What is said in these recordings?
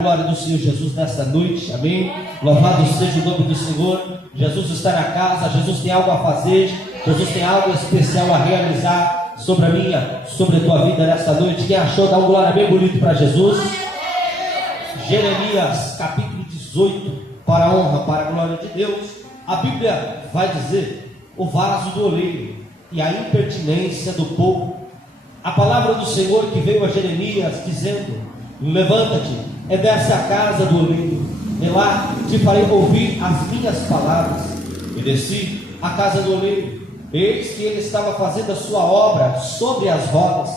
Glória do Senhor Jesus nesta noite, amém? Louvado seja o nome do Senhor. Jesus está na casa, Jesus tem algo a fazer, Jesus tem algo especial a realizar sobre a minha, sobre a tua vida nesta noite. Quem achou, dá um glória bem bonito para Jesus. Jeremias capítulo 18, para a honra, para a glória de Deus. A Bíblia vai dizer: o vaso do oleiro e a impertinência do povo. A palavra do Senhor que veio a Jeremias dizendo: levanta-te, desce a casa do oleiro, e lá te farei ouvir as minhas palavras. E desci a casa do oleiro, eis que ele estava fazendo a sua obra sobre as rodas.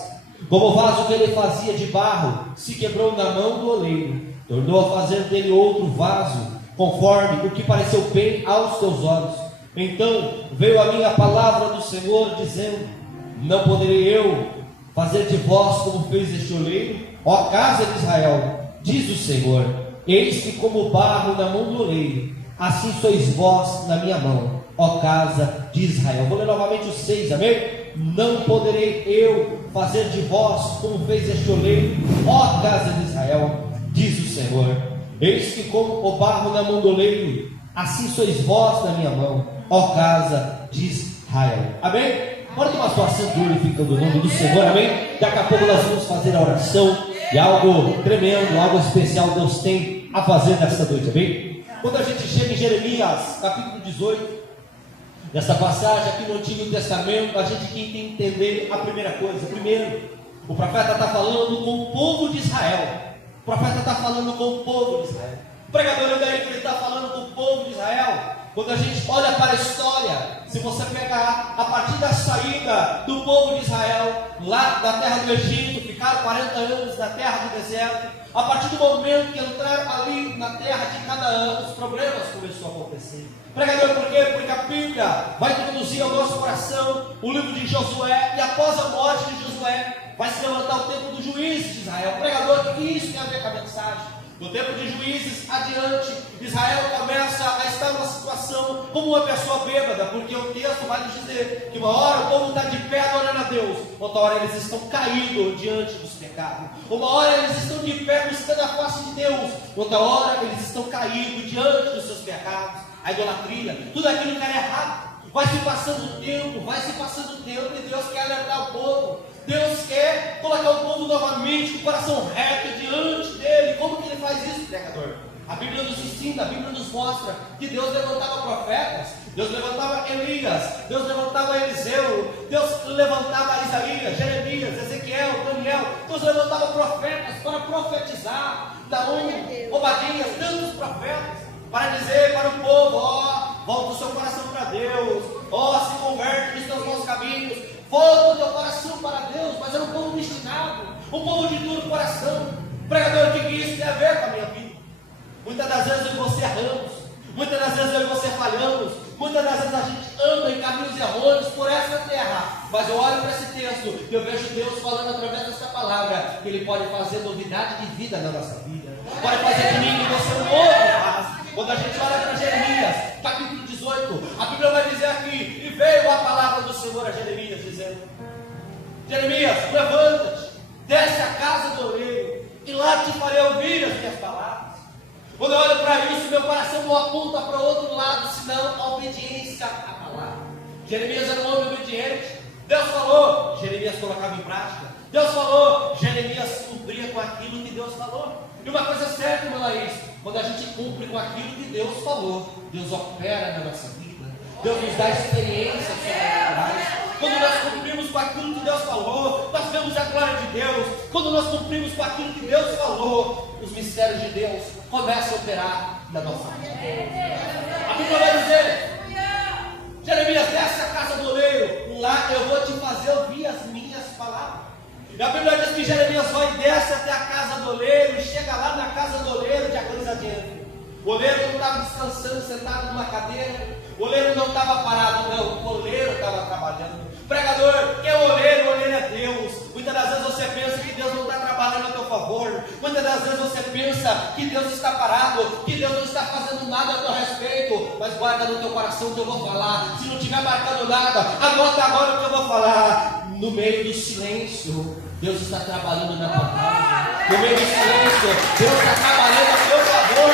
Como o vaso que ele fazia de barro se quebrou na mão do oleiro, tornou a fazer dele outro vaso, conforme o que pareceu bem aos teus olhos. Então veio a minha palavra do Senhor, dizendo: não poderei eu fazer de vós como fez este oleiro, ó casa de Israel? Diz o Senhor: eis que como barro na mão do oleiro, assim sois vós na minha mão, ó casa de Israel. Vou ler novamente os 6, amém? Não poderei eu fazer de vós como fez este oleiro, ó casa de Israel, diz o Senhor. Eis que como o barro na mão do oleiro, assim sois vós na minha mão, ó casa de Israel. Amém? Bora tomar sua ação glorificando o nome do Senhor, amém? Daqui a pouco nós vamos fazer a oração, e algo tremendo, algo especial Deus tem a fazer nesta noite, amém? Quando a gente chega em Jeremias capítulo 18, nessa passagem aqui no Antigo Testamento, a gente tem que entender a primeira coisa. Primeiro, o profeta está falando com o povo de Israel. O profeta está falando com o povo de Israel. O pregador ainda aí que ele está falando com o povo de Israel. Quando a gente olha para a história, se você pegar a partir da saída do povo de Israel lá da terra do Egito, ficaram 40 anos na terra do deserto. A partir do momento que entraram ali na terra de Canaã, os problemas começaram a acontecer. Pregador, por quê? Porque a Bíblia vai introduzir ao nosso coração o livro de Josué, e após a morte de Josué vai se levantar o tempo dos juízes de Israel. Pregador, o que isso tem a ver com a mensagem? No tempo de juízes adiante, Israel começa a estar numa situação como uma pessoa bêbada, porque o texto vai nos dizer que uma hora o povo está de pé adorando a Deus, outra hora eles estão caídos diante dos pecados, uma hora eles estão de pé buscando a face de Deus, outra hora eles estão caídos diante dos seus pecados, a idolatria, tudo aquilo que era errado. Vai se passando o tempo, e Deus quer alertar o povo. Deus quer colocar o povo novamente com o coração reto diante dele. Como que ele faz isso, pregador? A Bíblia nos ensina, a Bíblia nos mostra que Deus levantava profetas, Deus levantava Elias, Deus levantava Eliseu, Deus levantava Isaías, Jeremias, Ezequiel, Daniel. Deus levantava profetas para profetizar, Obadias, tantos profetas, para dizer para o povo: ó, volta o seu coração para Deus, ó, se converte nos teus maus caminhos, volta o teu coração para Deus. Mas era um povo obstinado, um povo de duro coração. Pregador, o que isso tem a ver com a minha vida? Muitas das vezes eu e você erramos, muitas das vezes eu e você falhamos, muitas das vezes a gente anda em caminhos errôneos por essa terra. Mas eu olho para esse texto e eu vejo Deus falando através dessa palavra que Ele pode fazer novidade de vida na nossa vida, pode fazer de mim e você um novo passo. Quando a gente olha para Jeremias, capítulo 18, a Bíblia vai dizer aqui: e veio a palavra do Senhor a Jeremias, dizendo: Jeremias, levanta-te, desce a casa do oleiro, e lá te farei ouvir as minhas palavras. Quando eu olho para isso, meu coração não aponta para o outro lado, senão a obediência à palavra. Jeremias era um homem obediente. Deus falou, Jeremias colocava em prática. Deus falou, Jeremias cumpria com aquilo que Deus falou. E uma coisa certa, irmã Laís, quando a gente cumpre com aquilo que Deus falou, Deus opera na nossa vida, Deus nos dá experiências sobrenaturais. Quando nós cumprimos com aquilo que Deus falou, nós vemos a glória de Deus. Quando nós cumprimos com aquilo que Deus falou, os mistérios de Deus começam a operar na nossa vida. A Bíblia vai dizer: Jeremias, desce a casa do oleiro, lá eu vou te fazer ouvir as minhas palavras. E a Bíblia diz que Jeremias vai e desce até a casa do oleiro, e chega lá na casa do oleiro, de acordo adiante. O oleiro não estava descansando, sentado numa cadeira. O oleiro não estava parado, não. O oleiro estava trabalhando. Pregador, quem é o oleiro? O oleiro é Deus. Muitas das vezes você pensa que Deus não está trabalhando a teu favor. Muitas das vezes você pensa que Deus está parado, que Deus não está fazendo nada a teu respeito. Mas guarda no teu coração o que eu vou falar. Se não estiver marcando nada, anota agora o que eu vou falar. No meio do silêncio, Deus está trabalhando na tua casa. No meio do silêncio, Deus está trabalhando a teu favor.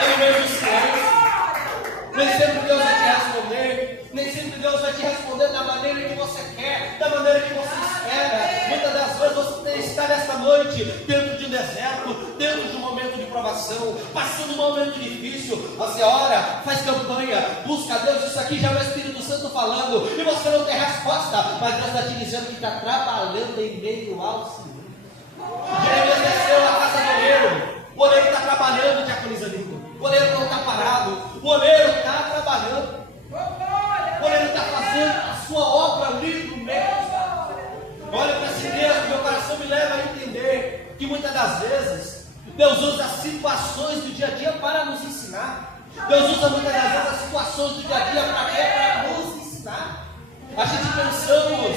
E no meio do silêncio, nem sempre Deus vai te responder. Nem sempre Deus vai te responder da maneira que você quer, da maneira que você espera. Muitas das vezes você está nesta noite dentro de um deserto, dentro de um momento de provação, passando um momento difícil. Você ora, faz campanha, busca a Deus. Isso aqui já é o Espírito Santo falando e você não tem resposta, mas Deus está te dizendo que está trabalhando em meio ao silêncio. Jeremias desceu à casa do oleiro. O oleiro está trabalhando, diaconizando. O oleiro não está parado. O oleiro está trabalhando. O oleiro está fazendo a sua obra ali no meio. Olha para si mesmo, meu coração me leva a entender que muitas das vezes Deus usa as situações do dia a dia para nos ensinar. Deus usa muitas das vezes as situações do dia a dia para nos ensinar. A gente pensamos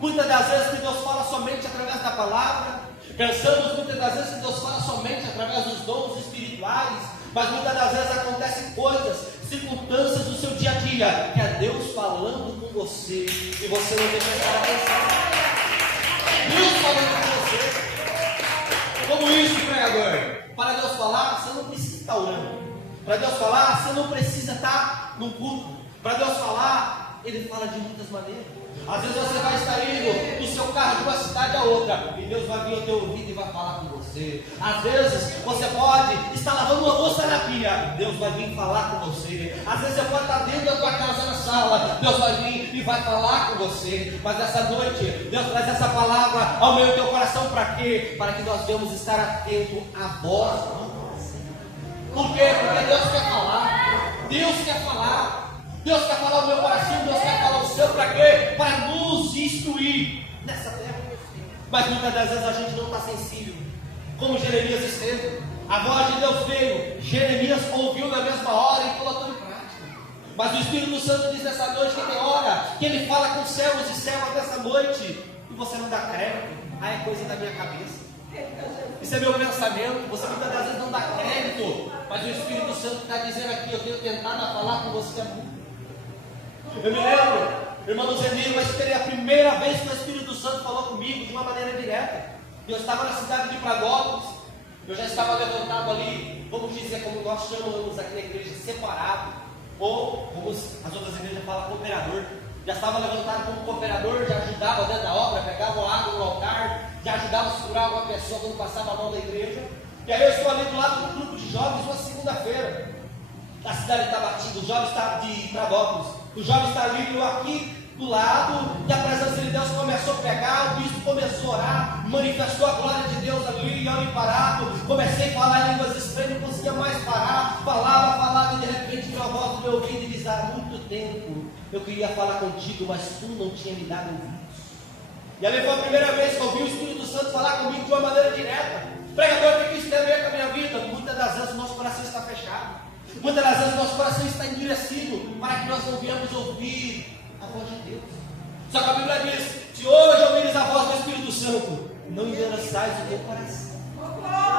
muitas das vezes que Deus fala somente através da palavra. Pensamos muitas das vezes que Deus fala somente através dos dons espirituais. Mas muitas das vezes acontecem coisas, circunstâncias do seu dia a dia, que é Deus falando com você e você não tem que prestar atenção. Deus falando com você. Como isso, pregador? Para Deus falar, você não precisa estar orando. Para Deus falar, você não precisa estar num culto. Para Deus falar, Ele fala de muitas maneiras. Às vezes você vai estar indo no seu carro de uma cidade a outra e Deus vai vir ao teu ouvido e vai falar com você. Às vezes você pode estar lavando uma louça na pia, Deus vai vir falar com você. Às vezes você pode estar dentro da tua casa na sala, Deus vai vir e vai falar com você. Mas essa noite Deus traz essa palavra ao meio do teu coração para quê? Para que nós devemos estar atentos à voz do coração. Por quê? Porque Deus quer falar. Deus quer falar. Deus quer falar o meu coração, Deus quer falar o seu, para quê? Para nos instruir nessa terra. Mas muitas das vezes a gente não está sensível, como Jeremias esteve. A voz de Deus veio, Jeremias ouviu na mesma hora e colocou em prática. Mas o Espírito Santo diz nessa noite que tem hora que Ele fala com servos e servas nessa noite e você não dá crédito. Ah, é coisa da minha cabeça. Isso é meu pensamento. Você muitas das vezes não dá crédito, mas o Espírito Santo está dizendo aqui: eu tenho tentado falar com você há muito. Eu me lembro, irmão Zenir, mas seria a primeira vez que o Espírito Santo falou comigo de uma maneira direta. Eu estava na cidade de Pradópolis, eu já estava levantado ali, vamos dizer como nós chamamos aqui na igreja, separado, ou como as outras igrejas falam, cooperador. Já estava levantado como cooperador, já ajudava dentro da obra, pegava água no altar, já ajudava a segurar uma pessoa quando passava a mão da igreja. E aí eu estou ali do lado do grupo de jovens, uma segunda-feira. A cidade está batida, o jovem está de Pradópolis. O jovem está ali, eu aqui do lado, e a presença de Deus começou a pegar, o bispo começou a orar, manifestou a glória de Deus ali, e olho parado, comecei a falar em línguas estranhas, não conseguia mais parar, falava, e de repente uma voz do meu ouvido e diz: há muito tempo eu queria falar contigo, mas tu não tinha me dado ouvidos. E ali foi a primeira vez que eu ouvi o Espírito Santo falar comigo de uma maneira direta. Pregador, o que isso tem a ver com a minha vida? Muitas das vezes o nosso coração está fechado. Muitas das vezes o nosso coração está endurecido para que nós não venhamos ouvir a voz de Deus. Só que a Bíblia diz: se hoje ouvires a voz do Espírito Santo, não endurçais o teu coração.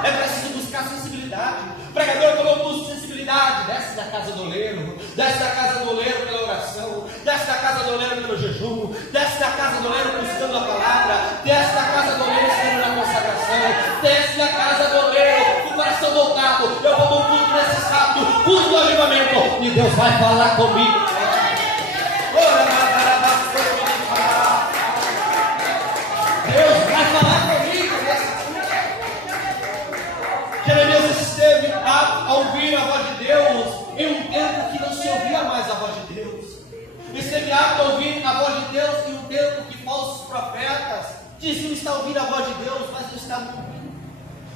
É preciso buscar sensibilidade. Pregador, como eu busco sensibilidade? Desce da casa do oleiro, desce da casa do oleiro pela oração, desce da casa do oleiro pelo jejum, desce da casa do oleiro buscando a palavra, desce da casa do oleiro estando na consagração, desce da casa do oleiro com o coração voltado. Eu vou no culto necessário, culto do avivamento, e Deus vai falar comigo. Deus vai falar comigo nessa noite. Jeremias esteve a ouvir a voz de Deus em um tempo que não se ouvia mais a voz de Deus. Esteve apto a ouvir a voz de Deus em um tempo que falsos profetas diziam estar ouvindo a voz de Deus, mas não estavam ouvindo.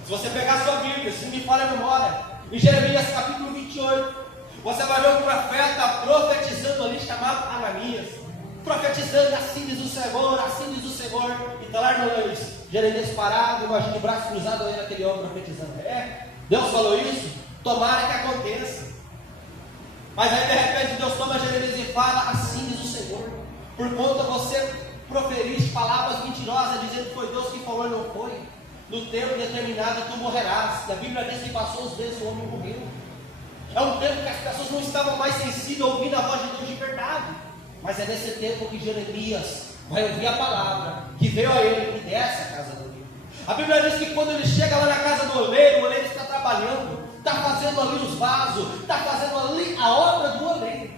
Se você pegar a sua Bíblia, se me falha a memória, em Jeremias capítulo 28, você vai ver um profeta profetizando ali, chamado Ananias, profetizando: assim diz o Senhor, assim diz o Senhor. E está lá, irmãos, Jeremias parado, imagina o braço cruzado aí naquele homem profetizando. Deus falou isso? Tomara que aconteça. Mas aí de repente Deus toma Jeremias e fala: assim diz o Senhor, por conta você proferiste palavras mentirosas, dizendo que foi Deus que falou e não foi. No tempo determinado tu morrerás. A Bíblia diz que passou os dias e o homem morreu. É um tempo que as pessoas não estavam mais sensíveis ouvindo a voz de Deus de verdade. Mas é nesse tempo que Jeremias vai ouvir a palavra que veio a ele e desce a casa do oleiro. A Bíblia diz que quando ele chega lá na casa do oleiro, o oleiro está trabalhando, está fazendo ali os vasos, está fazendo ali a obra do oleiro.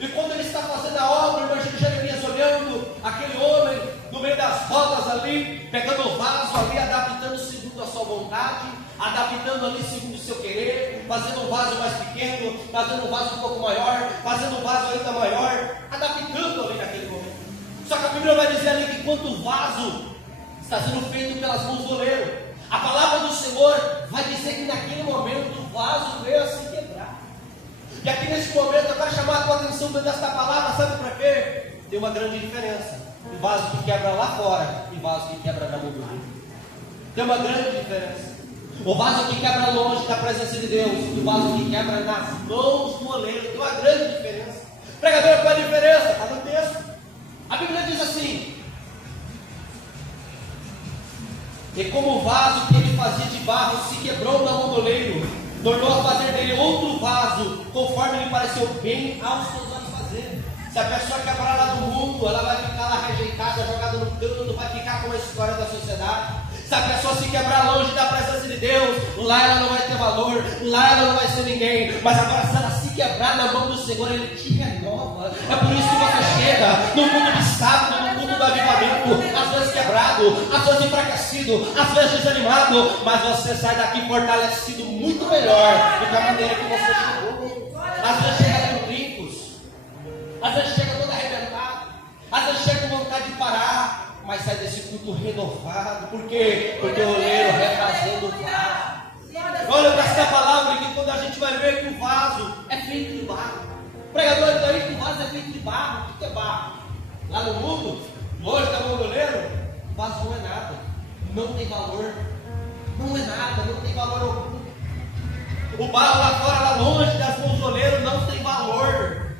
E quando ele está fazendo a obra, imagina Jeremias olhando aquele homem no meio das rodas ali, pegando o vaso ali, adaptando segundo a sua vontade, adaptando ali segundo o seu querer, fazendo um vaso mais pequeno, fazendo um vaso um pouco maior, fazendo um vaso ainda maior, adaptando ali naquele momento. Só que a Bíblia vai dizer ali que quando o vaso está sendo feito pelas mãos do oleiro, a palavra do Senhor vai dizer que naquele momento o vaso veio a se quebrar. E aqui nesse momento eu quero chamar a tua atenção desta palavra, sabe para quê? Tem uma grande diferença. O vaso que quebra lá fora e o vaso que quebra na mão do oleiro. Tem uma grande diferença. O vaso que quebra longe da presença de Deus e o vaso que quebra nas mãos do oleiro. Tem uma grande diferença. Pregador, qual é a diferença? Está no texto. A Bíblia diz assim: e como o vaso que ele fazia de barro se quebrou na mão do oleiro, tornou a fazer dele outro vaso, conforme lhe pareceu bem aos seus olhos fazer. Se a pessoa quebrar lá do mundo, ela vai ficar lá rejeitada, jogada no canto, vai ficar com a história da sociedade. Se a pessoa se quebrar longe da presença de Deus, lá ela não vai ter valor, lá ela não vai ser ninguém. Mas agora, se ela se quebrar na mão do Senhor, Ele te renova. É por isso que você chega no mundo de sábado, no mundo do avivamento, às vezes quebrado, às vezes enfraquecido, às vezes desanimado, mas você sai daqui fortalecido muito melhor do que a maneira que você chegou. Às vezes chega com brincos, às vezes chega todo arrebentado, às vezes chega com vontade de parar, mas sai desse culto renovado. Por quê? Porque o oleiro refazendo o vaso. Olha para essa palavra que quando a gente vai ver que o vaso é feito de barro. Pregador, daí que o vaso é feito de barro. O que é barro? Lá no mundo, longe da mão do oleiro, o vaso não é nada, não tem valor, não é nada, não tem valor algum. O barro lá fora, lá longe das mãos do oleiro, não tem valor.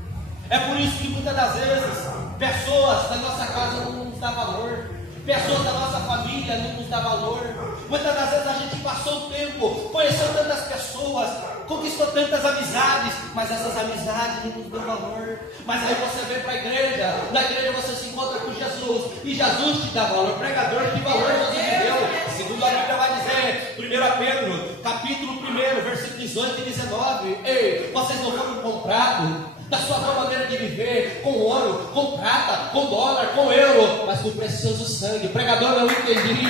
É por isso que muitas das vezes pessoas da nossa casa não nos dá valor, pessoas da nossa família não nos dá valor. Muitas das vezes a gente passou o tempo, conheceu tantas pessoas, conquistou tantas amizades, mas essas amizades não nos dão valor. Mas aí você vem para a igreja, na igreja você se encontra com Jesus, e Jesus te dá valor. Pregador, que valor Jesus te deu? Segundo a Bíblia vai dizer, 1 Pedro, capítulo 1, versículo 18 e 19, ei, vocês não foram comprados da sua nova maneira de viver, com ouro, com prata, com dólar, com euro, mas com o precioso sangue. Pregador, não entendi.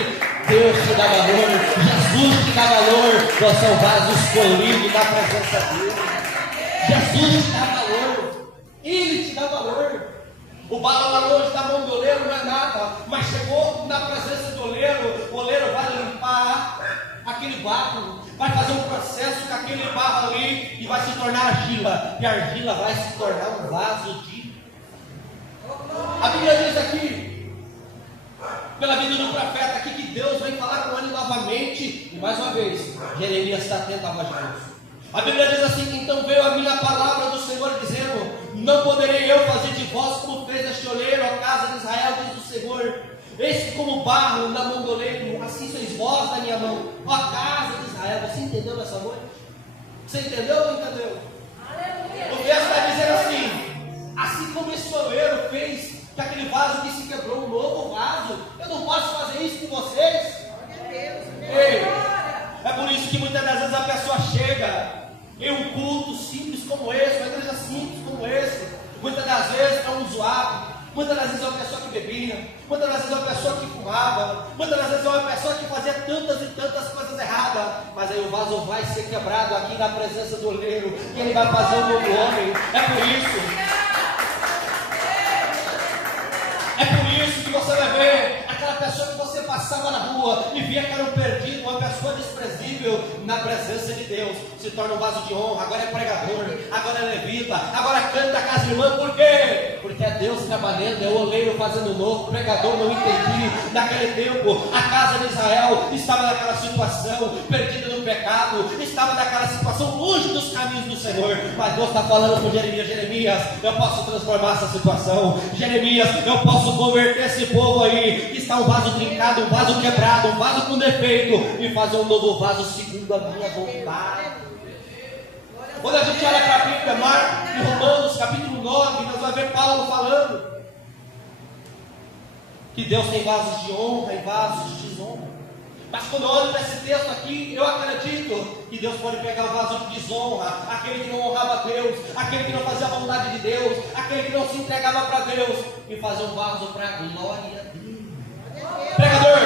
Deus te dá valor, Jesus te dá valor. Nós somos vasos escolhidos na presença dele. Jesus te dá valor, Ele te dá valor. O barro lá longe da mão do oleiro não é nada, mas chegou na presença do oleiro, o oleiro vai limpar aquele barro, vai fazer um processo com aquele barro ali e vai se tornar argila, e a argila vai se tornar um vaso de... A Bíblia diz aqui, pela vida do profeta aqui, que Deus vem falar com ele novamente, e mais uma vez, Jeremias está atento à voz de Deus. A Bíblia diz assim: então veio a minha palavra do Senhor dizendo, não poderei eu fazer de vós como fez este oleiro, a casa de Israel, diz o Senhor. Eis que como barro na mão do oleiro, assim sois vós na minha mão, ó casa de Israel. Você entendeu nessa noite? Você entendeu ou não entendeu? Aleluia. O texto está dizendo assim como esse oleiro fez com aquele vaso que se quebrou, um novo vaso, eu não posso fazer isso com vocês? Ei, é por isso que muitas das vezes a pessoa chega em um culto simples como esse, uma igreja simples como esse, muitas das vezes é um zoado. Muitas das vezes é uma pessoa que bebia, muitas das vezes é uma pessoa que fumava, muitas das vezes é uma pessoa que fazia tantas e tantas coisas erradas, mas aí o vaso vai ser quebrado aqui na presença do oleiro, e ele vai fazer um novo homem. É por isso que você vai ver aquela pessoa que você passava na rua e via que era um perdido, uma pessoa desprezível, na presença de Deus se torna um vaso de honra. Agora é pregador, agora é levita, agora canta a casa irmã. Por quê? Porque é Deus trabalhando, é o oleiro fazendo novo. Pregador, não entendi. Naquele tempo a casa de Israel estava naquela situação, perdida no pecado, estava naquela situação longe dos caminhos do Senhor, mas Deus está falando com Jeremias: Jeremias, eu posso transformar essa situação. Jeremias, eu posso converter esse povo aí, que está um vaso trincado, um vaso quebrado, um vaso com defeito, e fazer um novo vaso segundo a minha vontade. Quando a gente olha para a Bíblia, Marcos e Romanos, capítulo 9, nós vamos ver Paulo falando que Deus tem vasos de honra e vasos de desonra. Mas quando eu olho para esse texto aqui, eu acredito que Deus pode pegar o vaso de desonra, aquele que não honrava Deus, aquele que não fazia a vontade de Deus, aquele que não se entregava para Deus, e fazer um vaso para a glória dele. Pregador,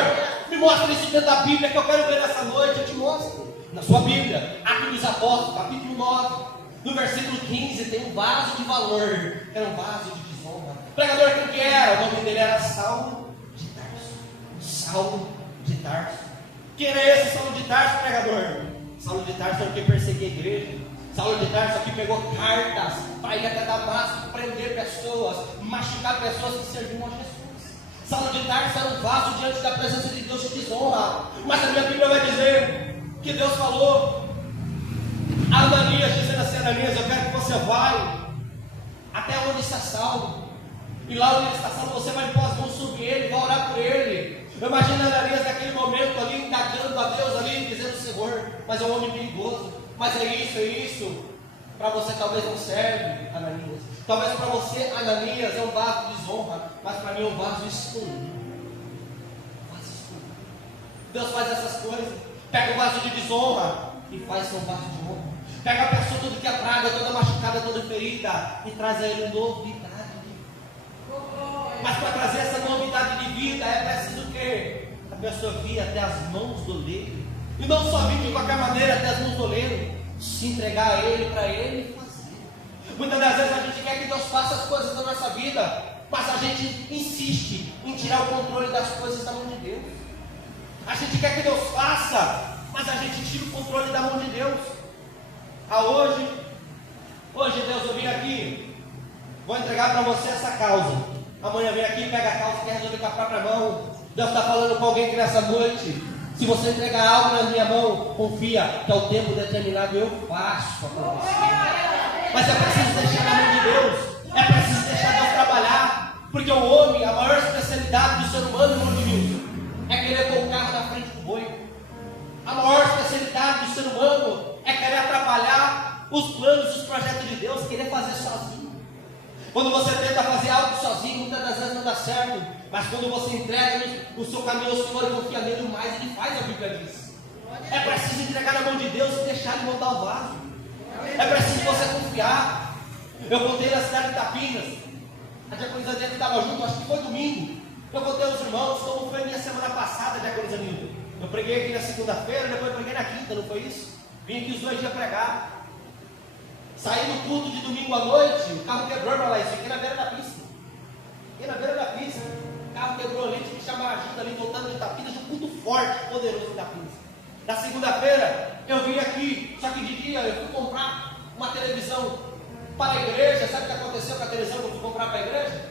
me mostra isso dentro da Bíblia que eu quero ver nessa noite. Eu te mostro. Na sua Bíblia, Atos dos Apóstolos, capítulo 9, no versículo 15, tem um vaso de valor, era um vaso de desonra. Pregador, quem que era? O nome dele era Saulo de Tarso. Saulo de Tarso. Quem era esse Saulo de Tarso, pregador? Saulo de Tarso é o que perseguia a igreja. Saulo de Tarso aqui pegou cartas para ir até Damasco, prender pessoas, machucar pessoas que serviam a Jesus. Saulo de Tarso era um vaso diante da presença de Deus de desonra. Mas a minha Bíblia vai dizer que Deus falou a Ananias, dizendo assim: Ananias, eu quero que você vai até onde está Saulo, e lá onde ele está Saulo, você vai pôr as mãos sobre ele, vai orar por ele. Eu imagino Ananias naquele momento ali, indagando a Deus ali, dizendo: Senhor, mas é um homem perigoso, mas é isso, para você talvez não serve, Ananias, talvez para você, Ananias, é um vaso de desonra, mas para mim é um vaso escolhido. Deus faz essas coisas. Pega o vaso de desonra e faz seu vaso de honra. Pega a pessoa tudo que é praga, toda machucada, toda ferida, e traz a ele novidade. Mas para trazer essa novidade de vida é preciso que a pessoa vire até as mãos do oleiro. E não só vir de qualquer maneira até as mãos do oleiro, se entregar a ele, para ele fazer. Muitas das vezes a gente quer que Deus faça as coisas da nossa vida, mas a gente insiste em tirar o controle das coisas da mão de Deus. A gente quer que Deus faça, mas a gente tira o controle da mão de Deus. Hoje Deus, eu vim aqui, vou entregar para você essa causa. Amanhã vem aqui, pega a causa e quer resolver com a própria mão. Deus está falando com alguém que nessa noite, se você entregar algo na minha mão, confia que ao tempo determinado eu faço acontecer. Mas é preciso deixar na mão de Deus, é preciso deixar Deus trabalhar, porque o homem, a maior especialidade do ser humano, irmão de Deus, é querer pôr o carro na frente do boi. A maior especialidade do ser humano é querer atrapalhar os planos, os projetos de Deus, querer fazer sozinho. Quando você tenta fazer algo sozinho, muitas das vezes não dá certo. Mas quando você entrega o seu caminho ao Senhor e confia nele, mais ele faz, a Bíblia diz. É preciso entregar na mão de Deus e deixar ele montar o vaso. É preciso você confiar. Eu contei na cidade de Itapinas, a diaconisa dele estava junto, acho que foi domingo. Eu contei aos irmãos como foi a minha semana passada, diaconisa Nilda. Eu preguei aqui na segunda-feira, depois eu preguei na quinta, não foi isso? Vim aqui os 2 dias pregar. Saí no culto de domingo à noite, o carro quebrou, para lá, isso aqui na beira da pista. Aqui na beira da pista. O carro quebrou ali, tinha que chamar a ajuda ali, voltando de Itapinas, um culto forte, poderoso de Itapinas. Na segunda-feira, eu vim aqui, só que de dia eu fui comprar uma televisão para a igreja. Sabe o que aconteceu com a televisão que eu fui comprar para a igreja?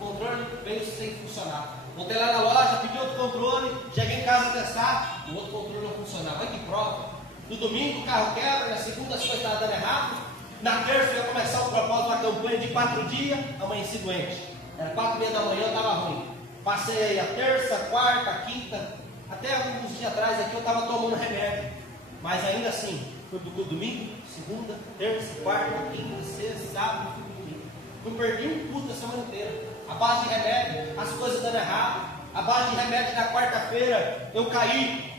O controle veio sem funcionar. Voltei lá na loja, pedi outro controle, cheguei em casa a testar, o outro controle não funcionava. Olha que prova. No domingo o carro quebra, na segunda as coisas estavam dando errado. Na terça eu ia começar o propósito, uma campanha de 4 dias, amanheci doente. Era 4h30 da manhã, eu estava ruim. Passei aí a terça, quarta, quinta, até alguns dias atrás aqui eu estava tomando remédio. Mas ainda assim, fui do domingo, segunda, terça, quarta, quinta, sexta, sábado, fui do domingo. Não perdi um culto a semana inteira. A base de remédio, as coisas dando errado. A base de remédio na quarta-feira, eu caí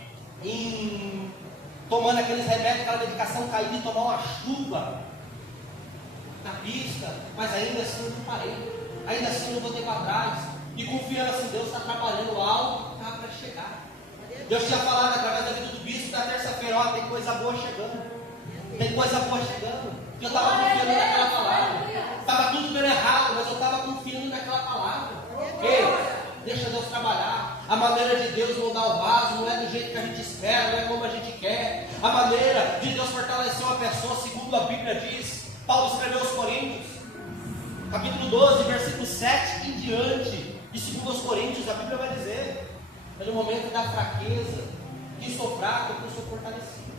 tomando aqueles remédios, aquela medicação, caí de tomar uma chuva na pista, mas ainda assim eu não parei, ainda assim eu não voltei para trás, e confiança em Deus está trabalhando algo que está para chegar. Deus tinha falado através da vida do bispo da terça-feira: ó, tem coisa boa chegando, tem coisa boa chegando. Eu estava confiando naquela palavra, estava tudo dando errado, mas eu estava confiando naquela palavra. Ei, deixa Deus trabalhar. A maneira de Deus moldar o vaso não é do jeito que a gente espera, não é como a gente quer. A maneira de Deus fortalecer uma pessoa, segundo a Bíblia diz, Paulo escreveu aos Coríntios, capítulo 12, versículo 7 em diante, e segundo aos Coríntios, a Bíblia vai dizer: é no momento da fraqueza que sou fraco, que eu sou fortalecido.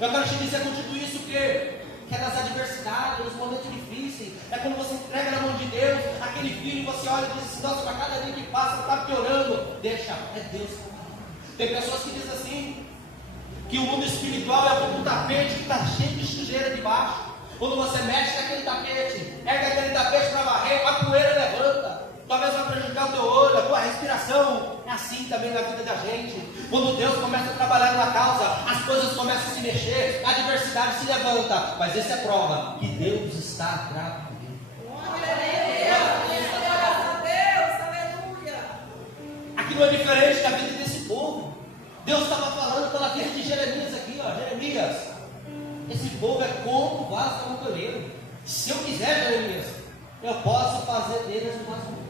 Eu quero te dizer com tudo isso que é nas adversidades, nos momentos difíceis, é quando você entrega na mão de Deus aquele filho e você olha e diz assim: nossa, para cada dia que passa está piorando. Deixa, é Deus. Tem pessoas que dizem assim: que o mundo espiritual é como um tapete que está cheio de sujeira debaixo. Quando você mexe naquele tapete, ergue aquele tapete para varrer, a poeira levanta. Talvez vai prejudicar o teu olho, a tua respiração. É assim também na vida da gente. Quando Deus começa a trabalhar numa causa, as coisas começam a se mexer, a adversidade se levanta. Mas essa é a prova que Deus está atrás. Aqui não é diferente da vida desse povo. Deus estava falando pela vida de Jeremias aqui, ó. Jeremias, esse povo é como o vaso do cantoreiro. Se eu quiser, Jeremias, eu posso fazer deles um vaso novo.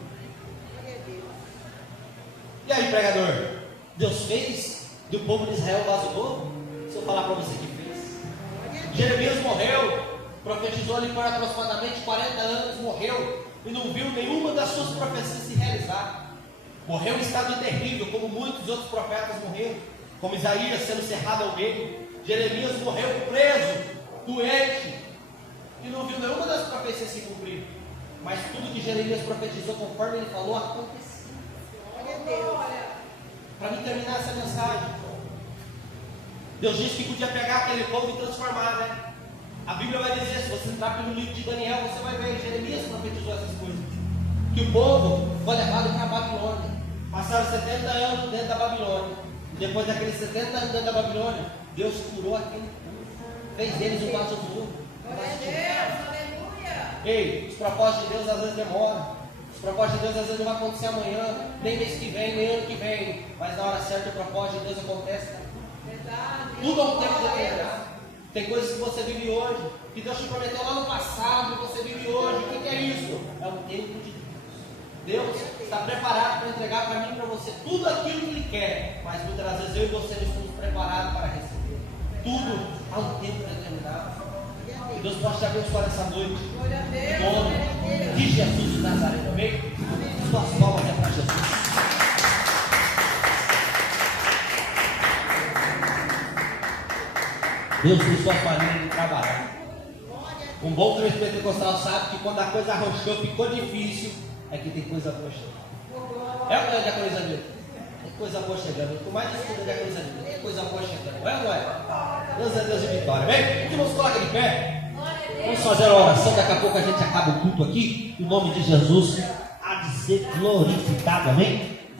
E aí, pregador? Deus fez do povo de Israel um vaso novo? Se eu falar para você que fez. Jeremias morreu, profetizou ali por aproximadamente 40 anos, morreu e não viu nenhuma das suas profecias se realizar. Morreu em estado terrível, como muitos outros profetas morreram, como Isaías sendo cerrado ao meio. Jeremias morreu preso, doente, e não viu nenhuma das profecias se cumprir. Mas tudo que Jeremias profetizou, conforme ele falou, aconteceu. Para mim terminar essa mensagem, Deus disse que podia pegar aquele povo e transformar, né? A Bíblia vai dizer, se você entrar pelo livro de Daniel, você vai ver, Jeremias profetizou essas coisas, que o povo foi levado para a Babilônia. Passaram 70 anos dentro da Babilônia. Depois daqueles 70 anos dentro da Babilônia, Deus curou aquele povo, fez deles um vaso novo. Ei, os propósitos de Deus às vezes demoram. Os propósitos de Deus às vezes não vai acontecer amanhã, nem mês que vem, nem ano que vem. Mas na hora certa o propósito de Deus acontece. Tudo há um tempo determinado. Tem coisas que você vive hoje, que Deus te prometeu lá no passado, e você vive hoje. O que é isso? É o tempo de Deus. Deus está preparado para entregar para mim e para você tudo aquilo que Ele quer. Mas muitas vezes eu e você não estamos preparados para receber. Tudo há um tempo determinado. Que Deus possa te abençoar essa noite. Em nome de Jesus de Nazaré, amém? Suas palmas é para Jesus. Deus tem suas maneiras de trabalhar. Um bom crente pentecostal sabe que quando a coisa arrochou, ficou difícil, é que tem coisa boa chegando. É ou não é, diaconisa Nilda? Tem coisa boa chegando. Por mais estudo, diaconisa Nilda, tem coisa boa chegando. É ou não é? Deus é Deus de vitória, amém? Que nos coloca de pé. Vamos fazer a oração, daqui a pouco a gente acaba o culto aqui. Em nome de Jesus, a de ser glorificado, amém?